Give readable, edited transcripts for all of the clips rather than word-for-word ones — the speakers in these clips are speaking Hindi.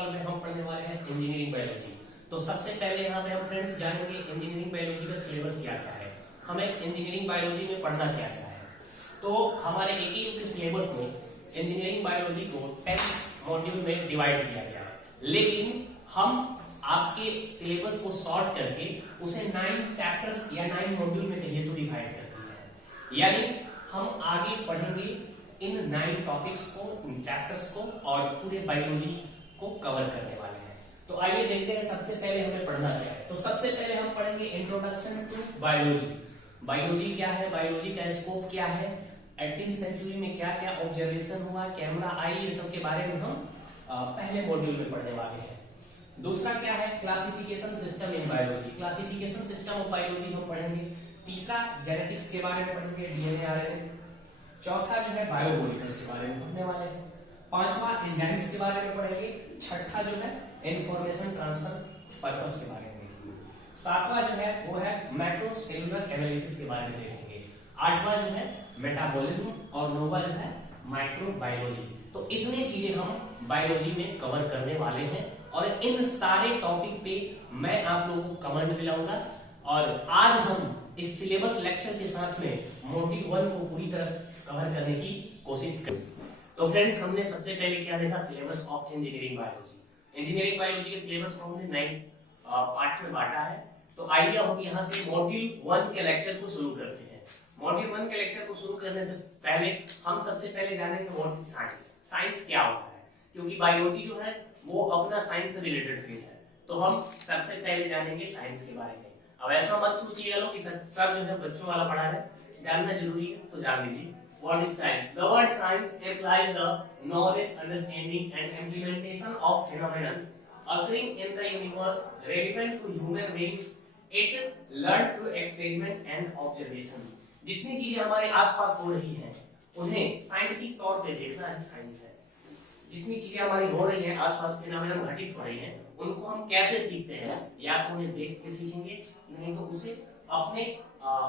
पार्ट में हम पढ़ने वाले हैं इंजीनियरिंग बायोलॉजी। तो सबसे पहले यहाँ पे हम फ्रेंड्स जानेंगे इंजीनियरिंग बायोलॉजी का सिलेबस क्या क्या है, हमें इंजीनियरिंग बायोलॉजी में पढ़ना क्या क्या है। तो हमारे ATU के सिलेबस में इंजीनियरिंग बायोलॉजी को 10 मॉड्यूल में डिवाइड किया गया है, लेकिन हम आपके सिलेबस को सॉर्ट करके उसे 9 चैप्टर्स या 9 मॉड्यूल में कहिए तो डिवाइड कर दिया है। यानी हम आगे पढ़ेंगे इन 9 टॉपिक्स को, इन चैप्टर्स को और पूरे बायोलॉजी को कवर करने वाले हैं। तो आइए देखते हैं सबसे पहले हमें पढ़ना क्या है। तो सबसे पहले हम पढ़ेंगे इंट्रोडक्शन टू बायोलॉजी। बायोलॉजी क्या है, बायोलॉजी का स्कोप क्या है, 18th सेंचुरी में क्या क्या ऑब्जर्वेशन हुआ, कैमरा आई, ये सब के बारे में हम पहले मॉड्यूल में पढ़ने वाले हैं। दूसरा क्या है, classification system in biology, classification system of biology हम पढ़ेंगे। तीसरा जेनेटिक्स के बारे में पढ़ेंगे, DNA RNA। चौथा जो है बायोमोलिक्यूल्स के बारे में पढ़ने वाले हैं। पांचवा एंजाइम्स के बारे में पढ़ेंगे। छठा जो है इंफॉर्मेशन ट्रांसफर पर्पस के बारे में। सातवां जो है वो है मैक्रो सेलुलर एनालिसिस के बारे में देखेंगे। आठवां जो है मेटाबॉलिज्म और नौवां जो है माइक्रोबायोलॉजी। तो इतनी चीजें हम बायोलॉजी में कवर करने वाले हैं और इन सारे टॉपिक पे मैं आप लोगों को कमेंट दिलाऊंगा। और आज हम इस सिलेबस लेक्चर के साथ में मॉड्यूल 1 को पूरी तरह कवर करने की कोशिश करें। तो फ्रेंड्स, हमने सबसे पहले क्या देखा, syllabus of engineering biology. Engineering biology के सिलेबस को हमने 9 पार्ट्स में बांटा है। तो आइए अब हम यहाँ से मॉड्यूल 1 के लेक्चर को शुरू करते हैं। मॉड्यूल 1 के लेक्चर को शुरू करने से पहले हम सबसे पहले जानेंगे व्हाट इज साइंस। साइंस क्या होता है, क्योंकि बायोलॉजी जो है वो अपना साइंस से रिलेटेड फील्ड है। तो हम सबसे पहले जानेंगे साइंस के बारे में। अब ऐसा मत सोचिएगा लो कि सर जो है बच्चों वाला पढ़ा है, जानना जरूरी है तो जान लीजिए। What is science? The word science implies the knowledge, understanding, and implementation of phenomenon occurring in the universe relevant to human beings. It learned through experiment and observation. जितनी चीजें हमारे आसपास हो रही हैं, उन्हें साइंटिफिक तौर पे देखना ही साइंस है। जितनी चीजें हमारी हो रही हैं, आसपास फिनोमेनन घटित हो रही हैं, उनको हम कैसे सीखते हैं, या तो उन्हें देख के सीखेंगे, नहीं तो उसे अपने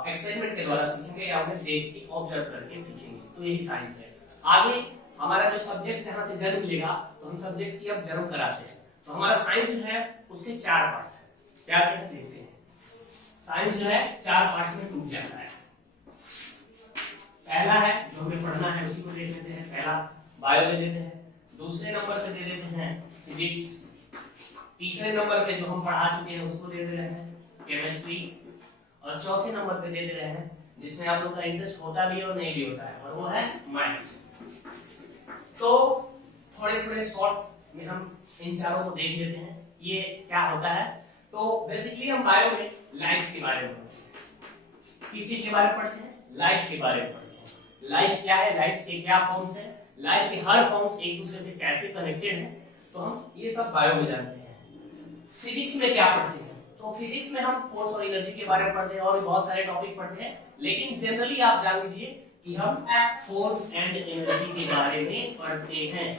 एक्सपेरिमेंट के द्वारा सीखेंगे या उन्हें देख के ऑब्जर्व करके सीखेंगे। तो यही साइंस है। आगे हमारा जो सब्जेक्ट जहां से जन्म लेगा, तो हम सब्जेक्ट की अब जन्म कराते हैं। तो हमारा साइंस जो है उसके 4 पार्ट्स हैं। क्या क्या देखते हैं, साइंस जो है 4 पार्ट्स में टूट जाता है। पहला है जो हमें पढ़ना है उसी को देख लेते हैं। पहला बायो दे देते हैं, दूसरे नंबर पे दे देते हैं फिजिक्स, तीसरे नंबर पे जो हम पढ़ा चुके हैं उसको दे दे रहे हैं केमिस्ट्री, और चौथे नंबर पे दे दे रहे हैं जिसमें आप लोग का इंटरेस्ट होता भी है और नहीं भी होता है, और वो है मैथ्स। तो थोड़े थोड़े शॉर्ट में हम इन चारों को देख लेते हैं ये क्या होता है। तो बेसिकली हम बायो में लाइफ के बारे में पढ़ते हैं। किस चीज के बारे में पढ़ते हैं, लाइफ के बारे में पढ़ते हैं। लाइफ क्या है, लाइफ के क्या फॉर्म्स है, लाइफ के हर फॉर्म्स एक दूसरे से कैसे कनेक्टेड है, तो हम ये सब बायो में जानते हैं। फिजिक्स में क्या पढ़ते हैं, तो फिजिक्स में हम फोर्स और एनर्जी के बारे में पढ़ते हैं और भी बहुत सारे टॉपिक पढ़ते हैं, लेकिन जनरली आप जान लीजिए कि हम फोर्स एंड एनर्जी के बारे में पढ़ते हैं।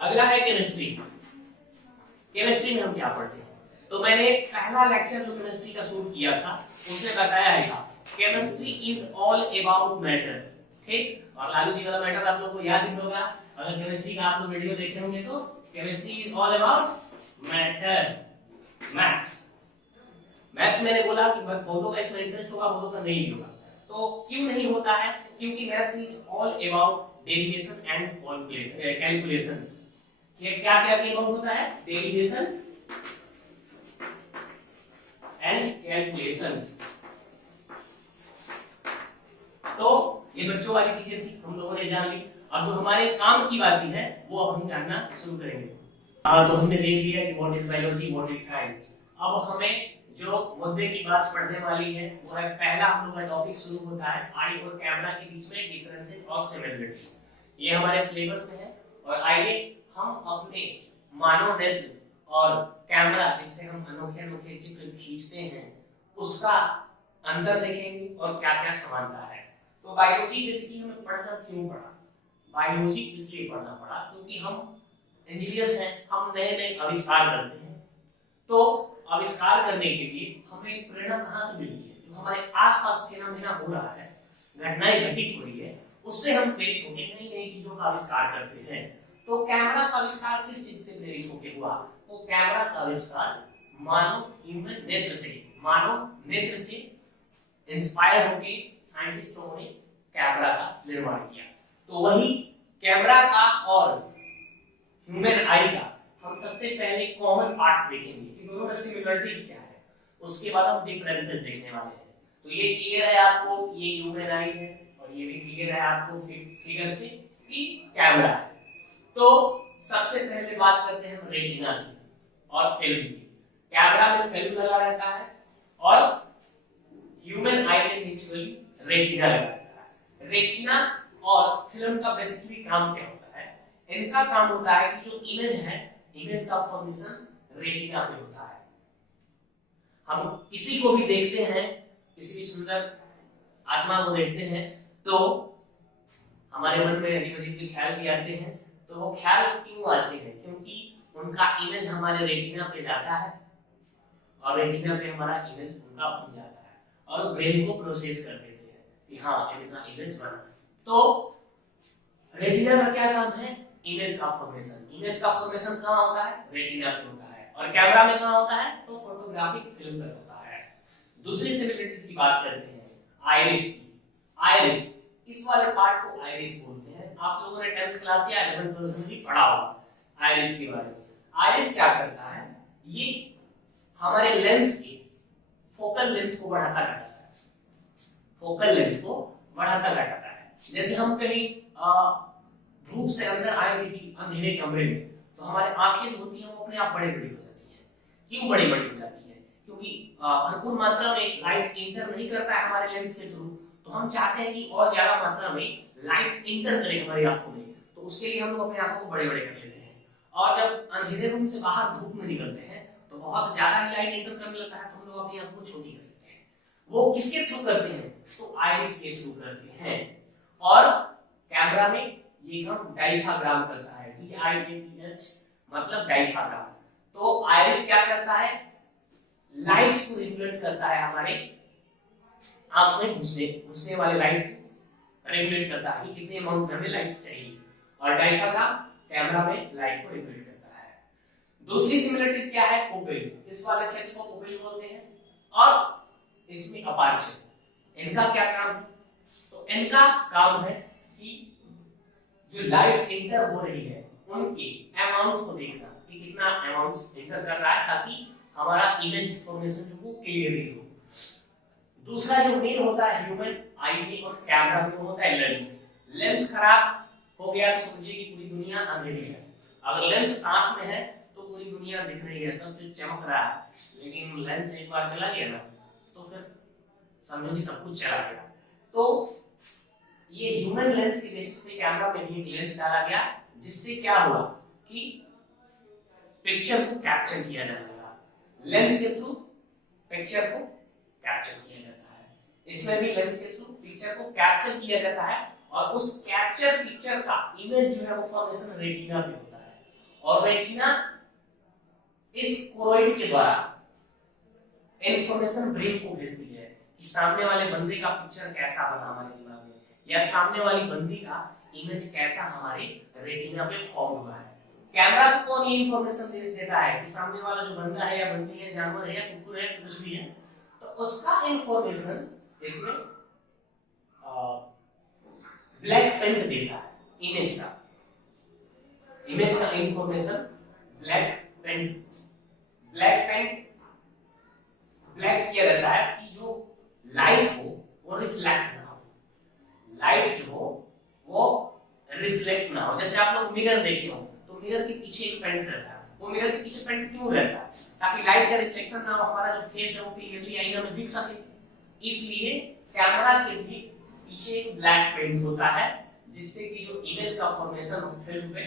अगला है केमिस्ट्री। केमिस्ट्री में हम क्या पढ़ते हैं, तो मैंने पहला लेक्चर जो केमिस्ट्री का शूट किया था उसमें बताया है chemistry is all about matter. ठीक, और लालू जी वाला मैटर आप लोग को याद ही होगा, अगर केमिस्ट्री का आप लोग वीडियो देखे होंगे तो chemistry is all about matter. Maths मैंने बोला कि बहुतों का इसमें इंटरेस्ट होगा, बहुतों का नहीं भी होगा। तो क्यों नहीं होता है, क्योंकि maths is all about derivation and calculations. ये क्या क्या अबाउट होता है, डेरिवेशन एंड कैलकुलेशंस। तो ये बच्चों वाली चीजें थी, हम लोगों ने जान ली। अब जो हमारे काम की बात है वो अब हम जानना शुरू करेंगे। तो हमने देख लिया कि what is biology, what is science. अब हमें जो मुद्दे की बात पढ़ने वाली है वो है, पहला हम लोग का टॉपिक शुरू होता है आई और कैमरा के बीच में डिफरेंसेस और सिमिलरिटी। ये हमारे सिलेबस में है। और आइए हम अपने मानव नेत्र और कैमरा जिससे हम अनोखे अनोखे चित्र खींचते हैं उसका अंतर देखेंगे और क्या क्या समानता है। तो बायोलॉजी बेसिकली हमें पढ़ना क्यों पड़ा, बायोलॉजी इसलिए पढ़ना पड़ा क्योंकि हम इंजीनियर्स हैं, हम नए नए आविष्कार करते हैं। तो आविष्कार करने के लिए हमें प्रेरणा कहाँ से मिलती है, जो हमारे आसपास फिनोमेना हो रहा है, घटनाएं घटित हो रही है, उससे हम प्रेरित होकर नई नई चीजों का आविष्कार करते हैं। तो कैमरा का आविष्कार किस चीज से प्रेरित होकर हुआ? तो कैमरा का आविष्कार मानव नेत्र से इंस्पायर होके साइंटिस्टों ने कैमरा का निर्माण किया। तो वही कैमरा का और ह्यूमन आई का हम सबसे पहले कॉमन पार्ट्स देखेंगे कि दोनों में सिमिलरिटीज क्या है, उसके बाद हम डिफरेंसेस देखने वाले हैं। तो ये क्लियर है आपको, ये ह्यूमन आई है, और ये भी क्लियर है आपको फिगर से कि कैमरा है। तो सबसे पहले बात करते हैं रेटिना की और फिल्म की। कैमरा में फिल्म लगा रहता है और ह्यूमन आई में नेचुरली रेटिना लगा रहता है। रेटिना और फिल्म का बेसिकली काम क्या होता है? इनका काम होता है कि जो इमेज है, इमेज का फॉर्मेशन रेटिना पे होता है। हम किसी को भी देखते हैं, किसी भी सुंदर आत्मा को देखते हैं, तो हमारे मन में अजीब अजीब के ख्याल भी आते हैं। तो वो ख्याल क्यों आते हैं? क्योंकि उनका इमेज हमारे रेटिना पे जाता है और रेटिना पे हमारा इमेज उनका बन जाता है और ब्रेन को प्रोसेस कर देते हैं कि हाँ इनका इमेज बना। तो रेटिना का क्या काम है? इमेज का फॉर्मेशन। इमेज का फॉर्मेशन कहाँ होता है? रेटिना पे होता है। और कैमरा में कहाँ होता है? तो फोटोग्राफिक फिल्म पर होता है। दूसरी सिमिलरिटीज की बात करते हैं आइरिस की। आइरिस, इस वाले पार्ट को आइरिस बोलते हैं। आप लोगों ने 10th क्लास या 11th क्लास में भी पढ़ा होगा आइरिस के बारे में। आइरिस क्या करता है? ये हमारे लेंस की फोकल लेंथ को बढ़ाता घटाता है। फोकल लेंथ को बढ़ाता घटाता है। जैसे हम कहीं धूप से अंदर आए किसी अंधेरे कमरे में, तो हमारे आंखें जो होती हैं वो अपने आप बड़े बड़ी हो जाती है। क्यों बड़ी बड़ी हो जाती है? क्योंकि भरपूर मात्रा में लाइट्स इंटर नहीं करता है हमारे लेंस के थ्रू। तो हम चाहते हैं कि और ज्यादा मात्रा में लाइट्स इंटर करे हमारी आंखों में, तो उसके लिए हम लोग अपनी आंखों को बड़े बड़े कर लेते हैं। और जब अंधेरे रूम से बाहर धूप में निकलते हैं तो बहुत ज्यादा ही लाइट इंटर करने लगता है, तो हम लोग अपनी आंखों को छोटी कर लेते हैं। वो किसके थ्रू करते हैं? तो आइरिस के थ्रू करते हैं। और कैमरा में ये काम डायफ्राग्राम करता है। DIAPH मतलब डायफ्राग्राम। तो आइरिस क्या करता है? लाइट्स को रेगुलेट करता है, हमारे आंख में घुसने वाले लाइट को रेगुलेट करता है कि कितने अमाउंट में हमें लाइट्स चाहिए। और डायफ्राग्राम कैमरा में लाइट को रेगुलेट करता है। दूसरी सिमिलरिटीज क्या है? पुपिल। इस वाले क्षेत्र को पुपिल बोलते हैं और इसमें अपर्चर। इनका क्या काम है? तो इनका काम है कि जो लाइट्स इंटर हो रही है उनके अमाउंट्स को देखना कि कितना अमाउंट्स इंटर कर रहा है, ताकि हमारा इमेज फॉर्मेशन जो क्लियरली हो। दूसरा जो मेन होता है ह्यूमन आई में और कैमरा में, वो होता है लेंस। लेंस खराब हो गया तो समझिए कि पूरी दुनिया अंधेरी है। अगर लेंस साथ में है तो पूरी दुनिया दिख रही है, सब कुछ चमक रहा है। लेकिन लेंस एक बार चला गया ना तो फिर समझो कि सब कुछ चला गया। तो ये ह्यूमन लेंस के बेसिस पे कैमरा में भी एक लेंस डाला गया, जिससे क्या हुआ कि पिक्चर को कैप्चर किया जाने लगा। लेंस के थ्रू पिक्चर को कैप्चर किया जाता है। इसमें भी लेंस के थ्रू पिक्चर को कैप्चर किया जाता है और उस कैप्चर पिक्चर का इमेज जो है वो फॉर्मेशन रेटिना पे होता है। और रेटिना इस कोरोइड के द्वारा इंफॉर्मेशन ब्रेन को भेजती है कि सामने वाले बंदे का पिक्चर कैसा बना हमारे दिमाग में, या सामने वाली बंदी का इमेज कैसा हमारे रेटिना पे फॉर्म हुआ है। कैमरा को कौन ये इंफॉर्मेशन देता है कि सामने वाला जो बंदा है या बंदी है, जानवर है या कुकुर है, कुछ भी है, तो उसका इंफॉर्मेशन इसमें ब्लैक पेंट देता है। इमेज का इंफॉर्मेशन ब्लैक किया जाता है कि जो लाइट हो वो रिफ्लेक्ट ना हो, लाइट जो हो वो रिफ्लेक्ट ना हो। जैसे आप लोग मिरर देखे हो तो मिरर के पीछे एक पेंट रहता है। वो मिरर के पीछे पेंट क्यों रहता है? ताकि लाइट का रिफ्लेक्शन ना हो, हमारा जो फेस है वो क्लियरली आईना में दिख सके। इसलिए कैमरा के भी पीछे एक ब्लैक पेंट होता है, जिससे कि जो इमेज का फॉर्मेशन फिल्म पे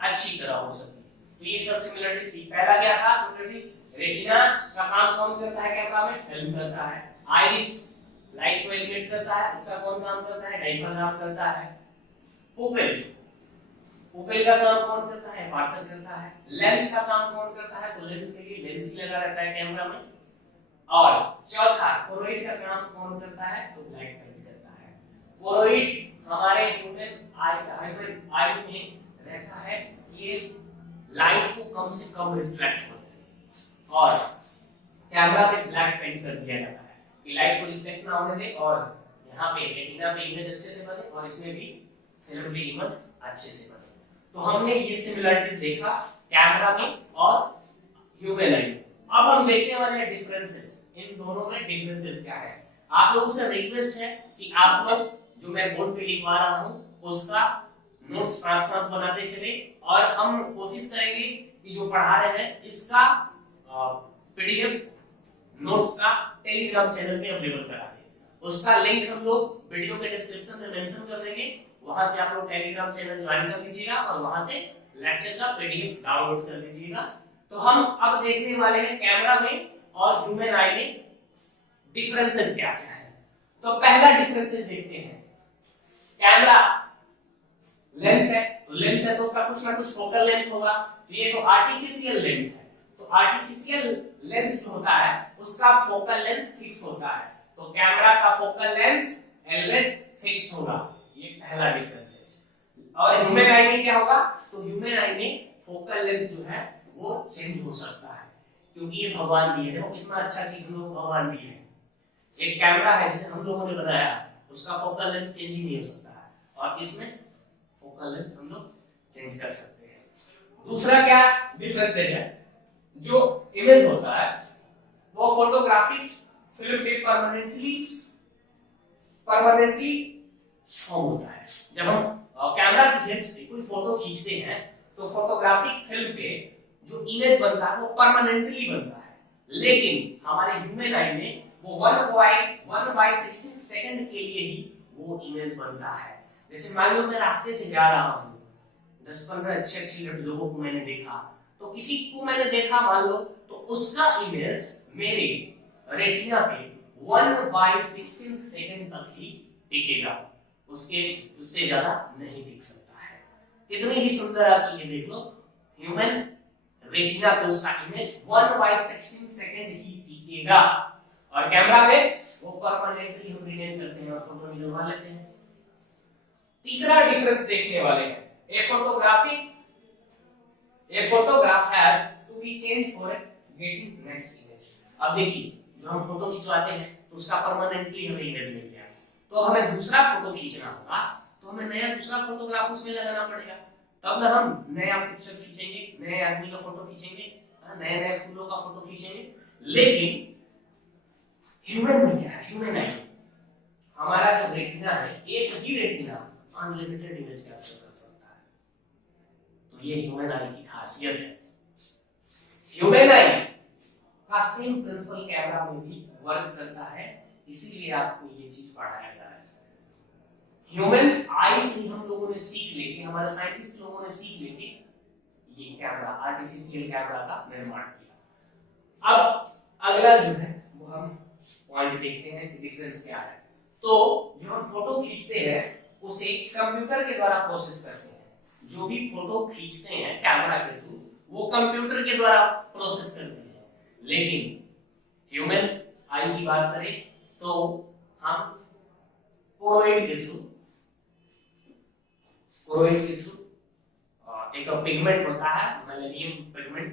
अच्छी तरह हो सके। तो ये सब सिमिलरिटीज थी। पहला क्या था? सिमिलरिटीज रेटिना का काम कौन करता है कैमरा में? फिल्म करता है। आइरिस लाइट को एमिट करता है, उसका कौन काम करता है? डायफ्राग्राम करता है। पुपिल का काम कौन करता है? अपर्चर करता है। लेंस का काम कौन करता है? तो लेंस के लिए लेंस ही लगा रहता है कैमरा में। और चौथा कोरोइड का काम कौन करता है? तो ब्लैक पेंट करता है। कोरोइड हमारे ह्यूमन आई में रहता है कि ये लाइट को कम से कम रिफ्लेक्ट होने दे, और कैमरा पे ब्लैक पेंट कर दिया जाता है कि लाइट को रिफ्लेक्ट ना होने दे और यहाँ पे रेटिना पे इमेज अच्छे से बने और इसमें भी सिलेबरी इमेज अच्छे से बने। तो हमने ये सिमिलरिटीज देखा कैमरा में और ह्यूमन आई। अब हम देखने वाले हैं डिफरेंसेस, इन दोनों में डिफरेंसेस क्या है। आप लोगों से रिक्वेस्ट है कि आप लोग जो मैं बोर्ड पे लिखवा रहा हूँ उसका नोट्स साथ साथ बनाते चले, और हम कोशिश करेंगे कि जो पढ़ा रहे हैं इसका पीडीएफ नोट्स का टेलीग्राम चैनल पे अवेलेबल करा दें। उसका लिंक हम लोग वीडियो के डिस्क्रिप्शन में मेंशन कर देंगे, वहां से आप लोग टेलीग्राम चैनल ज्वाइन कर लीजिएगा और वहां से लेक्चर का पीडीएफ डाउनलोड कर लीजिएगा। तो हम अब देखने वाले हैं कैमरा में और ह्यूमन आई में डिफरेंसेस क्या क्या है। तो पहला डिफरेंसेस देखते हैं। कैमरा लेंस है, तो लेंस है तो उसका कुछ ना कुछ फोकल लेंथ होगा, तो ये तो आर्टिफिशियल लेंथ है। तो आर्टिफिशियल लेंस जो होता है उसका फोकल लेंथ फिक्स होता है, तो कैमरा का फोकल लेंथ ऑलवेज फिक्स होगा, ये पहला डिफरेंस है। और ह्यूमन आई में क्या होगा, तो ह्यूमन आई में फोकल लेंथ जो है वो चेंज हो सकता है, क्योंकि ये भगवान दिए है, कितना अच्छा चीज हम लोग भगवान दिए है। एक कैमरा है जिसे हम लोगों ने बनाया, उसका फोकल लेंथ चेंज ही नहीं हो सकता है, और इसमें फोकल लेंथ हम लोग चेंज कर सकते हैं। दूसरा क्या डिफरेंस है, जो इमेज होता है वो फोटोग्राफिक फिल्म पे परमानेंटली फॉर्म होता है। जब हम कैमरा की हेल्प से कोई फोटो खींचते हैं तो फोटोग्राफिक फिल्म पे जो इमेज बनता है वो परमानेंटली बनता है, लेकिन हमारे ह्यूमन आई में वो 1/16 सेकंड के लिए ही वो इमेज बनता है। जैसे मान लो मैं रास्ते से जा रहा हूँ, 10-15 अच्छे लोगों को मैंने देखा, तो किसी को मैंने देखा मान लो, तो उसका इमेज मेरे रेटिना पे 1/16 सेकंड तक ही टिकेगा, उससे ज्यादा नहीं टिक सकता है। कितनी भी सुंदर आप चीजें देख लो, ह्यूमन रेटिना पे उसका इमेज 1/16 सेकंड ही टिकेगा, और कैमरा में वो परमानेंटली हम रिटेन करते हैं और फोटो निकलवा लेते हैं। तीसरा डिफरेंस देखने वाले हैं, A photograph has to be changed for getting next image। अब देखिए, जो हम फोटो खिंचवाते हैं तो उसका परमानेंटली हमें इमेज मिल गया, तो अब हमें दूसरा फोटो खींचना होगा तो हमें नया दूसरा फोटोग्राफ उसमें लगाना पड़ेगा, तब ना हम नया पिक्चर खींचेंगे, नए आदमी का फोटो खींचेंगे, नए नए फूलों का फोटो खींचेंगे। लेकिन ह्यूमन में क्या है, ह्यूमन आई हमारा जो रेटिना है, एक ही रेटिना अनलिमिटेड इमेज कैप्चर कर सकता है, तो ये ह्यूमन आई की खासियत है। ह्यूमन आई का सेम प्रिंसिपल कैमरा में भी वर्क करता है, इसीलिए आपको ये चीज पढ़ाया जा रहा है। ह्यूमन आई से हम लोगों ने सीख लेके, हमारे साइंटिस्ट लोगों ने सीख लेके ये कैमरा, आर्टिफिशियल कैमरा का निर्माण किया। अब अगला जो है वो हम पॉइंट देखते हैं कि डिफरेंस क्या है। तो जो हम फोटो खींचते हैं उसे कंप्यूटर के द्वारा प्रोसेस करते हैं, जो भी फोटो खींचते हैं कैमरा के थ्रू वो कंप्यूटर के द्वारा प्रोसेस करते हैं, लेकिन ह्यूमन आई की बात करें तो हम कोरोइड के थ्रू एक पिगमेंट होता है मेलेनियम पिगमेंट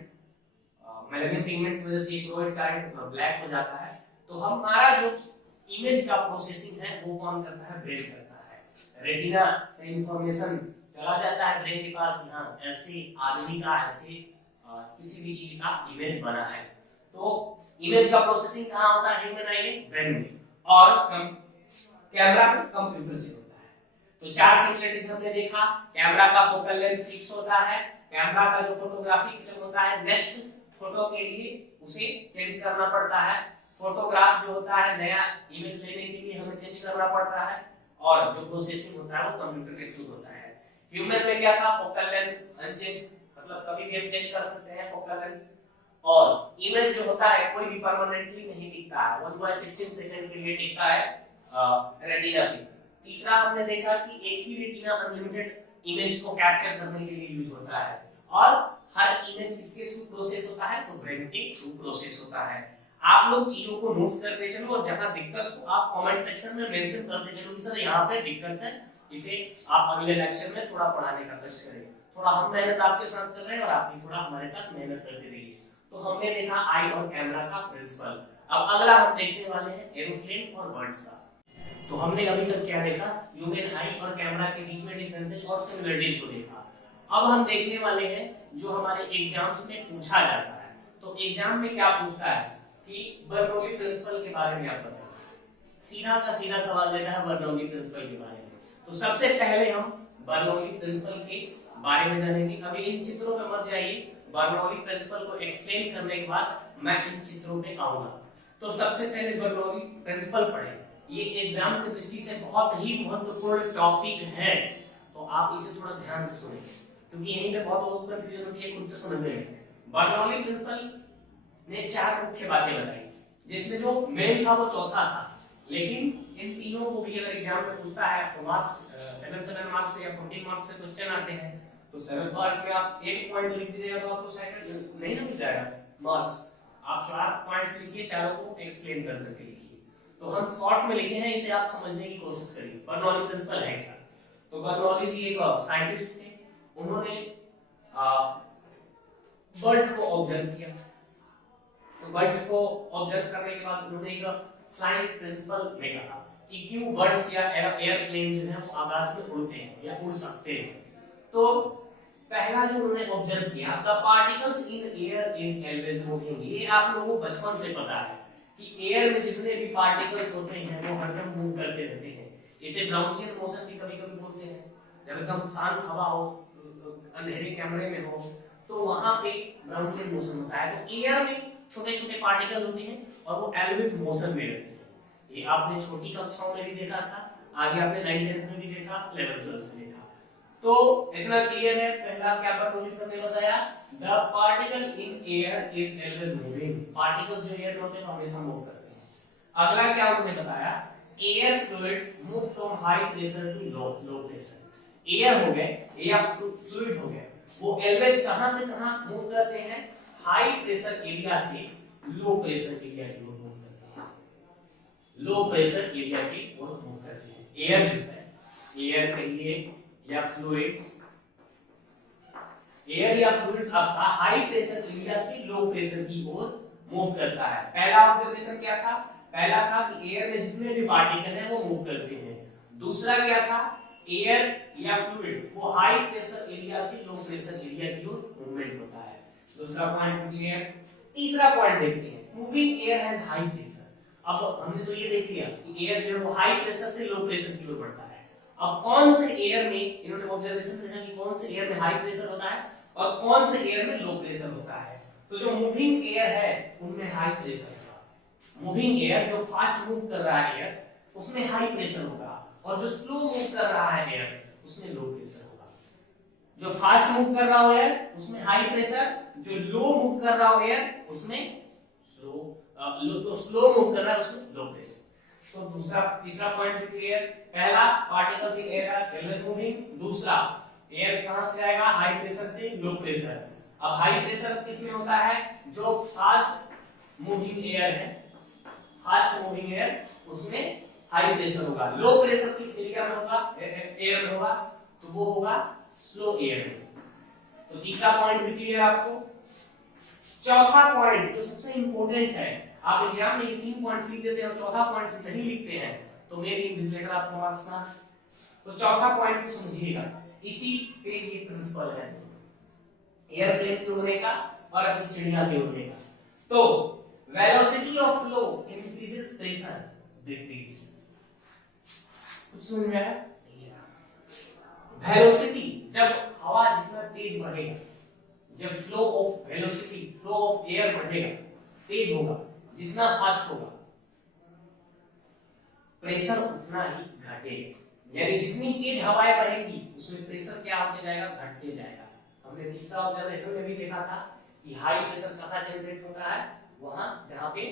की वजह से कोरोइड का ब्लैक हो जाता है, तो हमारा जो इमेज का प्रोसेसिंग है वो कौन करता है, ब्रेन करता है। रेटिना से इंफॉर्मेशन चला जाता है ब्रेन के पास, यहाँ ऐसे आदमी का, ऐसे किसी भी चीज का इमेज बना है, तो इमेज का प्रोसेसिंग कहाँ होता है, ह्यूमन आई में, ब्रेन में, और कैमरा में कंप्यूटर से होता है। तो चार सिमिलरिटीज हमने देखा, कैमरा का फोकल लेंथ फिक्स होता है, कैमरा का जो फोटोग्राफिक फिल्म होता है नेक्स्ट फोटो के लिए उसे चेंज करना पड़ता है, फोटोग्राफ जो होता है नया इमेज लेने के लिए हमें चेंज करना पड़ता है, और जो प्रोसेसिंग होता है वो कंप्यूटर के थ्रू होता है। ह्यूमन में क्या था, फोकल लेंथ अनचेंज, मतलब कभी भी हम चेंज कर सकते हैं फोकल लेंथ, और इमेज जो होता है कोई भी परमानेंटली नहीं टिकता है, 1/16 सेकंड के लिए टिकता है रेटिना पे। तीसरा हमने देखा कि एक ही रेटिना अनलिमिटेड इमेज को कैप्चर करने के लिए यूज होता है, और हर इमेज किसके थ्रू प्रोसेस होता है, तो ब्रेन के थ्रू प्रोसेस होता है। आप लोग चीजों को नोट्स करते चलो, और जहां दिक्कत हो आप कमेंट सेक्शन में मेंशन करते चलो कि सर यहाँ पे दिक्कत है, इसे आप अगले लेक्चर में थोड़ा पढ़ाने का कष्ट करें। थोड़ा हम मेहनत आपके साथ कर रहे हैं और आप भी थोड़ा हमारे साथ मेहनत करते रहिए। तो हमने देखा आई और कैमरा का प्रिंसिपल। अब अगला हम देखने वाले हैं एरोप्लेन और बर्ड्स का। तो हमने अभी तक क्या देखा, ह्यूमन आई और कैमरा के बीच में डिफरेंसेस और सिमिलरिटीज को देखा। अब हम देखने वाले हैं जो हमारे एग्जाम्स में पूछा जाता है। तो एग्जाम में क्या पूछता है कि बर्नौली प्रिंसिपल के बारे में आप बताओ, सीधा का सीधा सवाल देता है बर्नौली प्रिंसिपल के बारे में। तो सबसे पहले हम बर्नौली प्रिंसिपल के बारे में जानेंगे। अभी इन चित्रों में मत जाइए, बर्नौली प्रिंसिपल को एक्सप्लेन करने के बाद मैं इन चित्रों पे आऊंगा। तो सबसे पहले बर्नौली प्रिंसिपल पढ़े, ये एग्जाम की दृष्टि से बहुत ही महत्वपूर्ण टॉपिक है, तो आप इसे थोड़ा ध्यान से सुनें क्योंकि यहीं पे बहुत लोग कंफ्यूजन होती है, खुद से समझने में। बर्नौली प्रिंसिपल ने 4 मुख्य बातें बताई, जिसमें जो मेन था वो चौथा था, लेकिन इन तीनों को भी अगर एग्जाम में पूछता है तो मार्क्स 7 मार्क्स से या 14 मार्क्स से क्वेश्चन आते हैं। तो 7 मार्क्स में आप 1 पॉइंट लिख दीजिएगा तो आपको सेकंड नहीं ना मिल जाएगा मार्क्स। आप 4 पॉइंट्स लिखिए, चारों को एक्सप्लेन कर करके लिखिए। तो हम शॉर्ट में लिखे हैं, इसे आप समझने की कोशिश करिए। बर्नौली प्रिंसिपल है क्या? तो बर्नौली जी एक साइंटिस्ट थे, उन्होंने बर्ड्स को ऑब्जर्व किया। तो बर्ड्स को ऑब्जर्व करने के बाद उन्होंने एक फ्लाइंग प्रिंसिपल में कहा कि क्यों बर्ड्स या एयरप्लेन जो है वो आकाश में उड़ते हैं या उड़ सकते हैं। तो पहला जो उन्होंने ऑब्जर्व किया, the particles in air is always moving. ये आप लोगों को बचपन से पता है कि एयर में जितने भी पार्टिकल्स होते हैं वो हरदम मूव करते रहते हैं। इसे ब्राउनियन मोशन भी कभी-कभी बोलते हैं। जब एकदम शांत हवा हो, अंधेरे कमरे में हो, तो वहां पे ब्राउनियन मोशन होता है। तो एयर में छोटे-छोटे पार्टिकल होते हैं और वो ऑलवेज मोशन में रहते हैं। ये आपने छोटी कक्षाओं में भी देखा था, आगे आपने 9th 10th में भी देखा, 11th 12th में देखा। तो इतना क्लियर है। पहला क्या बर्नौली सर ने बताया, the particle in air is always moving. Particles जो एयर में होते हैं वो हमेशा मूव करते हैं। अगला क्या उन्होंने बताया, air fluids move from high pressure to low pressure. Air हो गए या फ्लूइड हो गए, वो ऑलवेज कहां से कहां मूव करते हैं, हाई प्रेशर एरिया से लो प्रेशर एरिया की ओर मूव करते हैं। लो प्रेशर एरिया की ओर मूव करते हैं। एयर जो है, एयर कहिए या फ्लूइड्स, एयर या फ्लूइड्स आपका हाई प्रेशर एरिया से लो प्रेशर की ओर मूव करता है। पहला ऑब्जर्वेशन क्या था, पहला था कि एयर में जितने भी पार्टिकल हैं वो मूव करते हैं। दूसरा क्या था, एयर या फ्लूइड वो हाई प्रेशर एरिया से लो प्रेशर एरिया की ओर मूवमेंट होता है। दूसरा पॉइंट क्लियर। तीसरा पॉइंट देखते हैं, moving air has high pressure. अब हमने तो ये देख लिया कि एयर जो है वो हाई प्रेशर से लो प्रेशर की ओर बढ़ता है। अब कौन से एयर में, इन्होंने ऑब्जर्वेशन देखा कि कौन से एयर में हाई प्रेशर होता है और कौन से एयर में लो प्रेशर होता है। तो जो मूविंग एयर है उनमें हाई प्रेशर होगा। मूविंग एयर जो फास्ट मूव कर रहा है एयर, उसमें हाई प्रेशर होगा, और जो स्लो मूव कर रहा है एयर उसमें लो प्रेशर होगा। जो फास्ट मूव कर रहा हो एयर उसमें हाई प्रेशर, जो लो मूव कर रहा हो एयर उसमें स्लो मूव कर रहा है उसमें लो प्रेशर। तो दूसरा तीसरा पॉइंट क्लियर। पहला, particles in air are always moving. दूसरा, एयर कहां से आएगा, हाई प्रेशर से लो प्रेशर। अब हाई प्रेशर किस में होता है, जो फास्ट मूविंग एयर है, फास्ट मूविंग एयर उसमें हाई प्रेशर होगा। लो प्रेशर किस एरिया में होगा, एयर में होगा, तो वो होगा स्लो एयर में। तो तीसरा पॉइंट भी क्लियर आपको। चौथा पॉइंट जो सबसे इंपॉर्टेंट है, आप एग्जाम में ये 3 पॉइंट्स लिख देते हैं और चौथा पॉइंट नहीं लिखते हैं तो मे बी इन्विजिलेटर आपको मार्क्स ना। तो चौथा पॉइंट को समझिएगा, इसी पे ये प्रिंसिपल है एयरप्लेन के उड़ने का और अपनी चिड़िया के उड़ने का। तो velocity of flow increases, pressure decrease. कुछ समझ में आया? वेलोसिटी, जब हवा जितना तेज बढ़ेगा, जब flow of velocity, flow of air बढ़ेगा, तेज होगा, जितना फास्ट होगा, प्रेशर उतना ही घटेगा। यानी जितनी तेज हवाएं बहेगी उसमें प्रेशर क्या होते जाएगा, घटते जाएगा। हमने तीसरा ऑब्जर्वेशन में भी देखा था कि हाई प्रेशर कहां जनरेट होता है, वहां जहां पे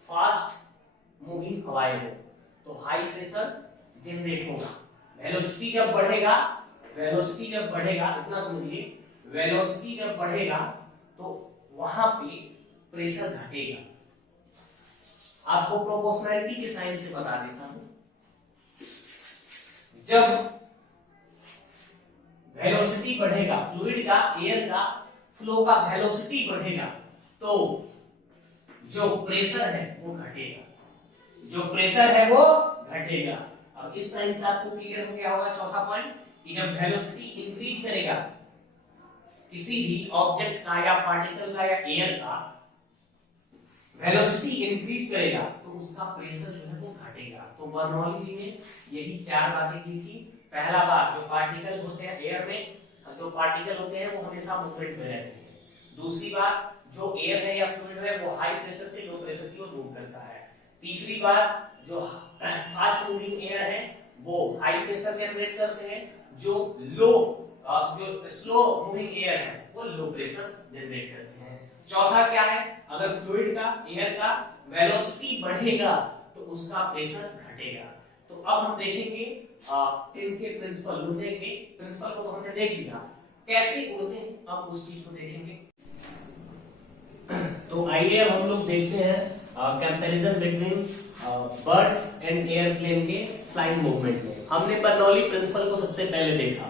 फास्ट मूविंग हवाएं हो, तो हाई प्रेशर जनरेट होगा। वेलोसिटी जब बढ़ेगा, वेलोसिटी जब बढ़ेगा, इतना समझिए, वेलोसिटी जब बढ़ेगा तो वहां पे प्रेशर घटेगा। आपको प्रोपोर्शनैलिटी के साइन से बता देता हूं। जब वेलोसिटी बढ़ेगा, फ्लूइड का, एयर का फ्लो का वेलोसिटी बढ़ेगा तो जो प्रेशर है वो घटेगा, जो प्रेशर है वो घटेगा। अब इस साइन से आपको क्लियर हो गया होगा चौथा पॉइंट कि जब वेलोसिटी इंक्रीज करेगा किसी भी ऑब्जेक्ट का या पार्टिकल का या एयर का वेलोसिटी इंक्रीज करेगा तो उसका प्रेशर जो है वो घटेगा। तो बर्नौली जी ने यही चार बातें की थी। पहला बात, जो पार्टिकल होते हैं एयर में, जो पार्टिकल होते हैं वो हमेशा मूवमेंट में रहते हैं। दूसरी बात, जो एयर है या फ्लूइड है वो हाई प्रेशर से लो प्रेशर की ओर मूव करता है। तीसरी बात, जो फास्ट मूविंग एयर है वो हाई प्रेशर जनरेट करते हैं, जो स्लो मूविंग एयर है वो लो प्रेशर जनरेट करते हैं। चौथा क्या है, अगर फ्लूइड का, एयर का वेलोसिटी बढ़ेगा तो उसका प्रेशर घटेगा। तो अब हम देखेंगे इनके प्रिंसिपल, उड़ने के प्रिंसिपल को तो हमने देख लिया, कैसे उड़ते हैं अब उस चीज को देखेंगे। तो आइए अब हम लोग देखते हैं comparison between birds and airplane के फ्लाइंग मूवमेंट में। हमने बर्नौली प्रिंसिपल को सबसे पहले देखा।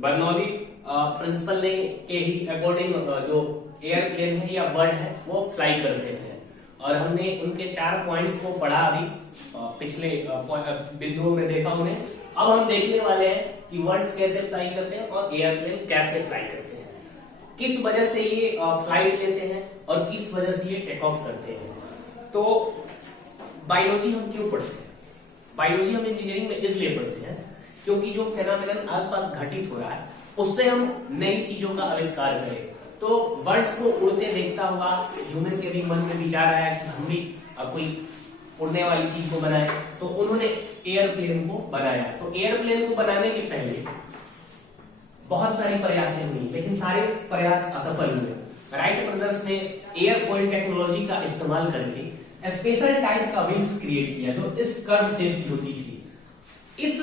बर्नौली प्रिंसिपल ने के ही अकॉर्डिंग जो एयरप्लेन है या बर्ड है वो फ्लाई करते हैं, और हमने उनके 4 पॉइंट्स को पढ़ा अभी पिछले बिंदुओं में देखा उन्हें। अब हम देखने वाले हैं कि बर्ड्स कैसे फ्लाई करते हैं और एयरप्लेन कैसे फ्लाई करते हैं, किस वजह से ये फ्लाइट लेते हैं और किस वजह से ये टेक ऑफ करते हैं। तो बायोलॉजी हम क्यों पढ़ते हैं? बायोलॉजी हम इंजीनियरिंग में इसलिए पढ़ते हैं क्योंकि जो फेनोमेनन आसपास घटित हो रहा है उससे हम नई चीजों का आविष्कार करें। तो बर्ड्स को उड़ते देखता हुआ ह्यूमन के भी मन में विचार आया कि हम भी कोई उड़ने वाली चीज को बनाए, तो उन्होंने एयरप्लेन को बनाया। तो एयरप्लेन को बनाने के पहले बहुत सारी प्रयासें हुई, लेकिन सारे प्रयास असफल हुए। राइट ब्रदर्स ने एयरफॉइल टेक्नोलॉजी का इस्तेमाल करके स्पेशल टाइप का विंग्स क्रिएट किया जो इस कर्व शेप की होती थी। इस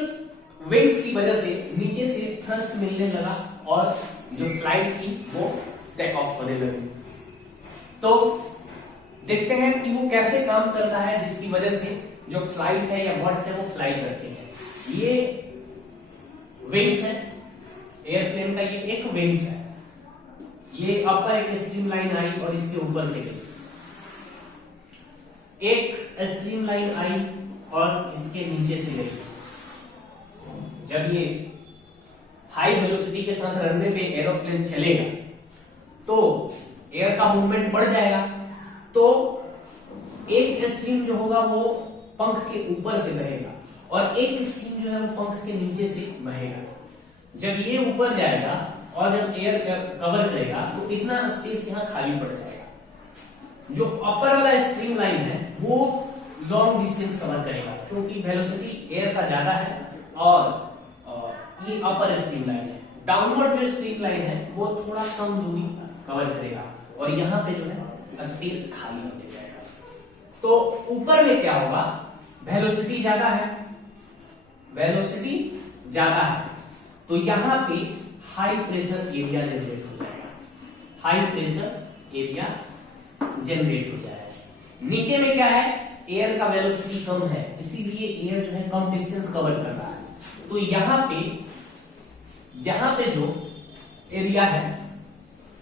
विंग्स की वजह से नीचे से थ्रस्ट मिलने लगा और जो फ्लाइट थी वो टेक ऑफ होने लगी। तो देखते हैं कि वो कैसे काम करता है जिसकी वजह से जो फ्लाइट है या बर्ड्स है वो फ्लाई करते हैं। ये विंग्स है एयरप्लेन का, ये एक विंग्स है, ये अपर एक स्ट्रीमलाइन आई और इसके ऊपर से गई, एक स्ट्रीमलाइन आई और इसके नीचे से गई। जब ये हाई वेलोसिटी के साथ रनवे पे एरोप्लेन चलेगा तो एयर का मूवमेंट बढ़ जाएगा, तो एक स्ट्रीम जो होगा वो पंख के ऊपर से बहेगा और एक स्ट्रीम जो है वो पंख के नीचे से बहेगा। जब ये ऊपर जाएगा और जब एयर कवर करेगा तो इतना स्पेस यहाँ खाली पड़ जाएगा। जो अपर वाला स्ट्रीम लाइन है वो लॉन्ग डिस्टेंस कवर करेगा क्योंकि वेलोसिटी एयर का ज्यादा है और ये अपर स्ट्रीम लाइन है। डाउनवर्ड जो स्ट्रीम लाइन है वो थोड़ा कम दूरी कवर करेगा और यहाँ पे जो है स्पेस खाली होते जाएगा। तो ऊपर में क्या होगा, वेलोसिटी ज्यादा है, वेलोसिटी ज्यादा है तो यहाँ पे हाई प्रेशर एरिया जनरेट हो जाएगा, हाई प्रेशर एरिया जनरेट हो जाएगा। नीचे में क्या है, एयर का वेलोसिटी कम है इसीलिए एयर जो है कम डिस्टेंस कवर कर रहा है। तो यहाँ पे जो एरिया है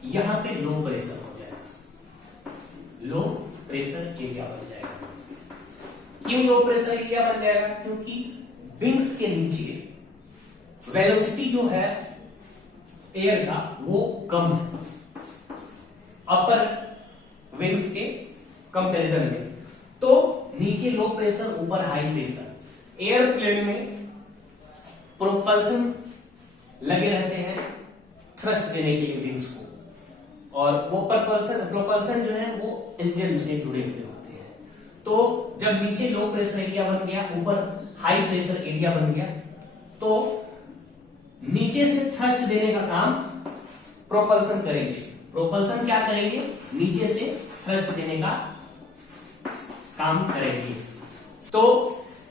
यहाँ पे लो प्रेशर हो जाएगा, लो प्रेशर एरिया बन जाएगा। क्यों लो प्रेशर एरिया बन जाएगा? क्योंकि विंग्स के नीचे वेलोसिटी जो है एयर का वो कम है अपर विंग्स के कंपैरिजन में। तो नीचे लो प्रेशर, ऊपर हाई प्रेशर। एयरप्लेन में प्रोपल्सन लगे रहते हैं थ्रस्ट देने के लिए विंग्स को, और वो प्रोपल्सन जो है वो इंजन से जुड़े हुए होते हैं। तो जब नीचे लो प्रेशर एरिया बन गया, ऊपर हाई प्रेशर एरिया बन गया, तो नीचे से थ्रस्ट देने का काम प्रोपल्सन करेंगे। प्रोपल्सन क्या करेंगे, नीचे से थ्रस्ट देने का काम करेंगे। तो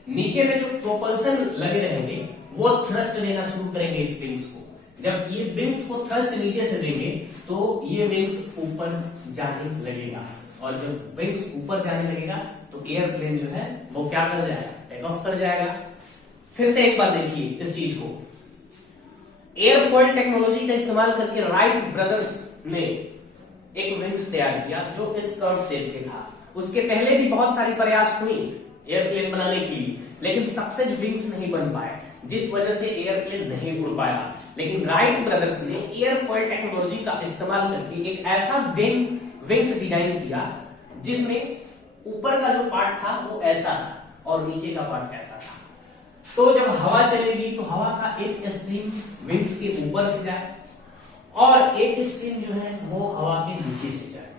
नीचे में जो प्रोपल्सन लगे रहेंगे वो थ्रस्ट देना शुरू करेंगे इस विंग्स को। जब ये विंग्स को थ्रस्ट नीचे से देंगे तो ये विंग्स ऊपर जाने लगेगा, और जब विंग्स ऊपर जाने लगेगा तो एयरप्लेन जो है वो क्या कर जाएगा, टेक ऑफ कर जाएगा। फिर से एक बार देखिए इस चीज को, एयरफॉइल टेक्नोलॉजी का इस्तेमाल करके राइट ब्रदर्स ने एक विंग्स तैयार किया जो इस कर्व शेप के था। उसके पहले भी बहुत सारी प्रयास हुई एयरप्लेन बनाने के लिए, लेकिन सक्सेस विंग्स नहीं बन पाए, जिस वजह से एयरप्लेन नहीं उड़ पाया। लेकिन राइट ब्रदर्स ने एयरफॉइल टेक्नोलॉजी का इस्तेमाल करके एक ऐसा विंग्स डिजाइन किया जिसमें ऊपर का जो पार्ट था वो ऐसा था और नीचे का पार्ट ऐसा था। तो जब हवा चलेगी तो हवा का एक स्ट्रीम विंग्स के ऊपर से जाए और एक स्ट्रीम जो है वो हवा के नीचे से जाए।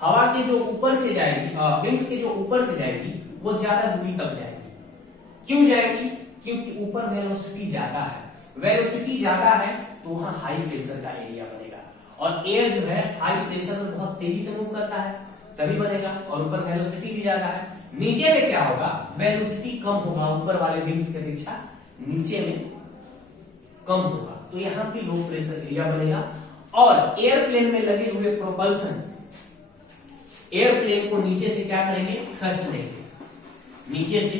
हवा के जो ऊपर से जाएगी, विंग्स के जो ऊपर से जाएगी वो ज्यादा दूरी तक जाएगी। क्यों जाएगी? क्योंकि ऊपर वेलोसिटी ज्यादा है। वेलोसिटी ज्यादा है तो वहां हाई प्रेशर का एरिया बनेगा और एयर जो है हाई प्रेशर में बहुत तेजी से मूव करता है तभी बनेगा, और ऊपर वेलोसिटी भी ज्यादा है। नीचे में क्या होगा? वेलोसिटी कम होगा, ऊपर वाले विंग्स की अपेक्षा नीचे में कम होगा, तो यहां पे लो प्रेशर एरिया बनेगा। और एयरप्लेन में लगे हुए प्रोपल्सन एयरप्लेन को नीचे से क्या करेंगे? थ्रस्ट देंगे, नीचे से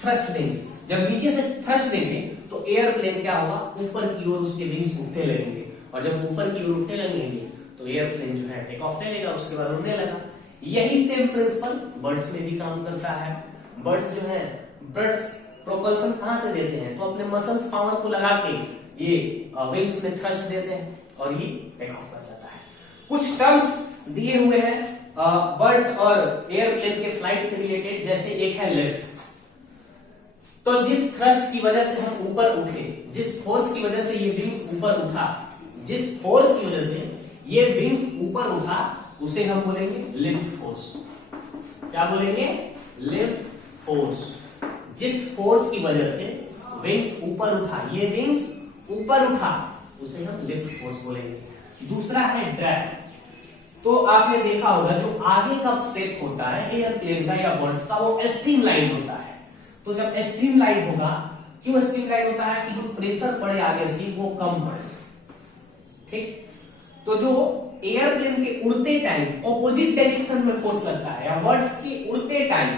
थ्रस्ट देंगे। जब नीचे से थ्रस्ट देंगे तो एयरप्लेन क्या होगा? ऊपर की ओर उसके विंग्स उठने लगेंगे, और जब ऊपर की ओर उठने लगेंगे तो एयरप्लेन जो है टेक ऑफ ले लेगा, उसके बाद उड़ने लगा। यही सेम प्रिंसिपल बर्ड्स में भी काम करता है। बर्ड्स जो है, बर्ड्स प्रोपल्सन कहां से देते हैं? तो अपने मसल्स पावर को लगा के ये विंग्स में थ्रस्ट देते हैं और ये टेक ऑफ कर जाता है। कुछ टर्म्स दिए हुए हैं बर्ड्स और एयरप्लेन के फ्लाइट से रिलेटेड, जैसे एक है लिफ्ट। तो जिस थ्रस्ट की वजह से हम ऊपर उठे, जिस फोर्स की वजह से ये विंग्स ऊपर उठा, जिस फोर्स की वजह से ये विंग्स ऊपर उठा, उसे हम बोलेंगे लिफ्ट फोर्स। क्या बोलेंगे? Lift force. जिस फोर्स की वजह से विंग्स ऊपर उठा, ये विंग्स ऊपर उठा, उसे हम लिफ्ट फोर्स बोलेंगे। दूसरा है ड्रैग। तो आपने देखा होगा जो आगे का शेप होता है एयरप्लेन का या बर्ड्स का, वो स्ट्रीमलाइन होता है। तो जब स्ट्रीमलाइन होगा, क्यों स्ट्रीमलाइन होता है? कि जो प्रेशर पड़े आगे से वो कम पड़े। ठीक, तो जो एयरप्लेन के उड़ते टाइम ऑपोजिट डायरेक्शन में फोर्स लगता है, या बर्ड्स के उड़ते टाइम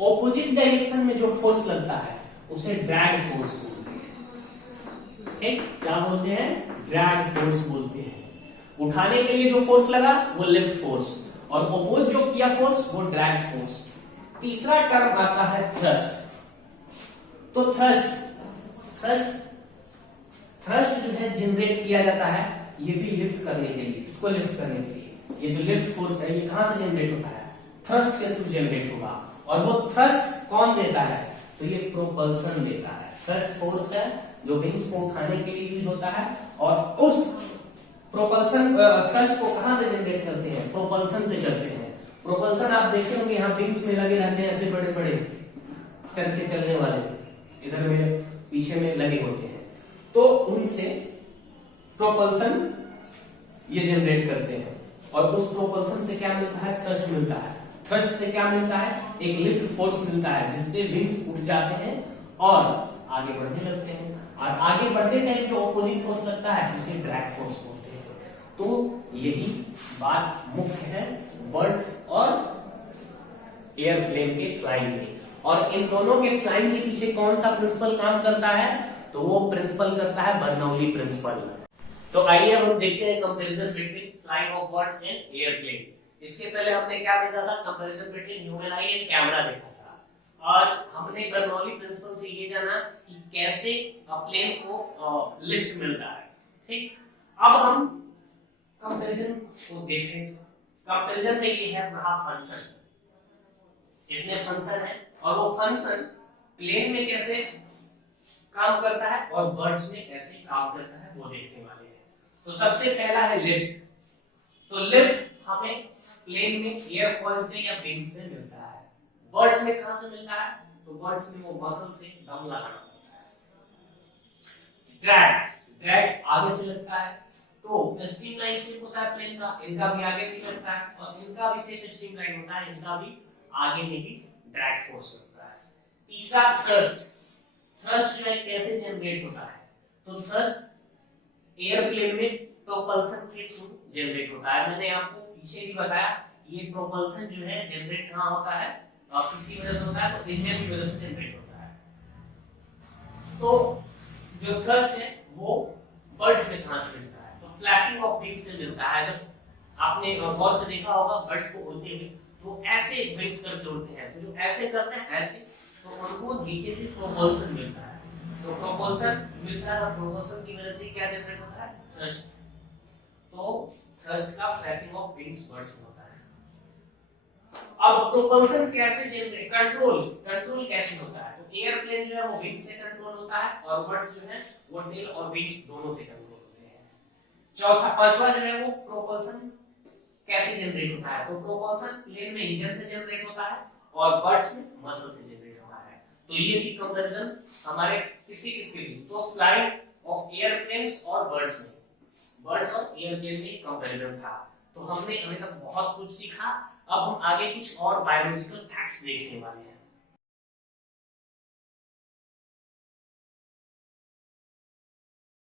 ऑपोजिट डायरेक्शन में जो फोर्स लगता है उसे ड्रैग फोर्स बोलते हैं। ठीक, क्या बोलते हैं? ड्रैग फोर्स बोलते हैं। उठाने के लिए जो फोर्स लगा वो लिफ्ट फोर्स, और अपोज जो किया फोर्स वो ड्रैग फोर्स। तीसरा टर्म आता है थ्रस्ट। तो थ्रस्ट जो है जनरेट किया जाता है, ये भी लिफ्ट करने के लिए। इसको लिफ्ट करने के लिए ये जो लिफ्ट फोर्स है ये कहां से जनरेट होता है? थ्रस्ट के थ्रू जनरेट होगा। और वो थ्रस्ट कौन देता है? तो ये प्रोपल्सन देता है। थ्रस्ट फोर्स है जो विंग्स को उठाने के लिए यूज होता है, और उस प्रोपल्सन थ्रस्ट को कहां से जनरेट करते हैं? प्रोपल्सन से करते हैं। प्रोपल्सन आप देखते होंगे यहाँ विंग्स में लगे रहते हैं, ऐसे बड़े बड़े चरखे चलने वाले, इधर में पीछे में लगे होते हैं, तो उनसे प्रोपल्सन ये जनरेट करते हैं। और उस प्रोपल्सन से क्या मिलता है? थ्रस्ट मिलता है। थ्रस्ट से क्या मिलता है? एक लिफ्ट फोर्स मिलता है, जिससे विंग्स उठ जाते हैं और आगे बढ़ने लगते हैं। और आगे बढ़ते टाइम जो ऑपोजिट फोर्स लगता है उसे ड्रैग फोर्स बोलते हैं। तो यही बात मुख्य है बर्ड्स और एयरप्लेन के फ्लाइंग में। और इन दोनों के फ्लाइंग के पीछे कौन सा प्रिंसिपल काम करता है? तो वो प्रिंसिपल करता है बर्नौली प्रिंसिपल। तो आइए हम देखते हैं comparison between flying of birds and airplane. इसके पहले हमने क्या देखा था? Comparison between human I and camera देखा था। और हमने बर्नौली प्रिंसिपल से ये जाना कि कैसे प्लेन को लिफ्ट मिलता है। ठीक, अब हम कंपैरिजन को देख रहे हैं। कंपैरिजन में ये है फंक्शन, इतने फंक्शन है, और वो फंक्शन प्लेन में कैसे काम करता है और बर्ड्स में कैसे काम करता है वो देखने वाले हैं। तो सबसे पहला है लिफ्ट। तो लिफ्ट हमें प्लेन में एयरफॉइल से या विंग्स से मिलता है। बर्ड्स में कहां से मिलता है? तो बर्ड्स में वो मसल से दम लगाना पड़ता है। ड्रैग आगे से लगता है, तो स्ट्रीमलाइन शेप होता है प्लेन का, इनका भी आगे भी लगता है, और इनका भी शेप स्ट्रीमलाइन होता है, इनका भी आगे में ही ड्रैग फोर्स लगता है। तीसरा थ्रस्ट जो है कैसे जनरेट होता है? तो थ्रस्ट एयरप्लेन में प्रोपल्सन के थ्रू जनरेट होता है। मैंने आपको पीछे भी बताया ये प्रोपल्सन जो है जनरेट कहां होता है और किसकी वजह से होता है? तो इंजन की वजह से जनरेट होता है। तो जो थ्रस्ट है वो बर्ड्स में कहां से मिलता है? तो फ्लैपिंग ऑफ विंग्स से मिलता है। जब आपने गौर से देखा होगा बर्ड्स को उड़ते हुए तो ऐसे विंग्स करके उड़ते हैं, तो जो ऐसे करते हैं ऐसे, तो उनको नीचे से प्रोपल्सन मिलता है। तो प्रोपल्सन मिलता है, प्रोपल्सन की वजह से क्या जनरेट होता है? थ्रस्ट। तो थ्रस्ट का फ्लैपिंग ऑफ विंग्स बर्ड्स में होता है। अब प्रोपल्सन कैसे जनरेट, कंट्रोल कैसे होता है? तो एयरप्लेन जो है वो विंग्स से कंट्रोल होता है और बर्ड्स जो है वो टेल और विंग्स दोनों से कंट्रोल होते हैं। पांचवा जो है वो प्रोपल्सन कैसे जनरेट होता है? तो प्रोपल्सन प्लेन में इंजन से जनरेट होता है और बर्ड्स में मसल से जनरेट होता है। तो ये थी कंपैरिजन हमारे किसके बीच? तो फ्लाइंग ऑफ एयरप्लेन्स और बर्ड्स में, बर्ड्स और एयरप्लेन में कंपैरिजन था। तो हमने अभी तक बहुत कुछ सीखा। अब हम आगे कुछ और बायोलॉजिकल फैक्ट्स देखने वाले हैं।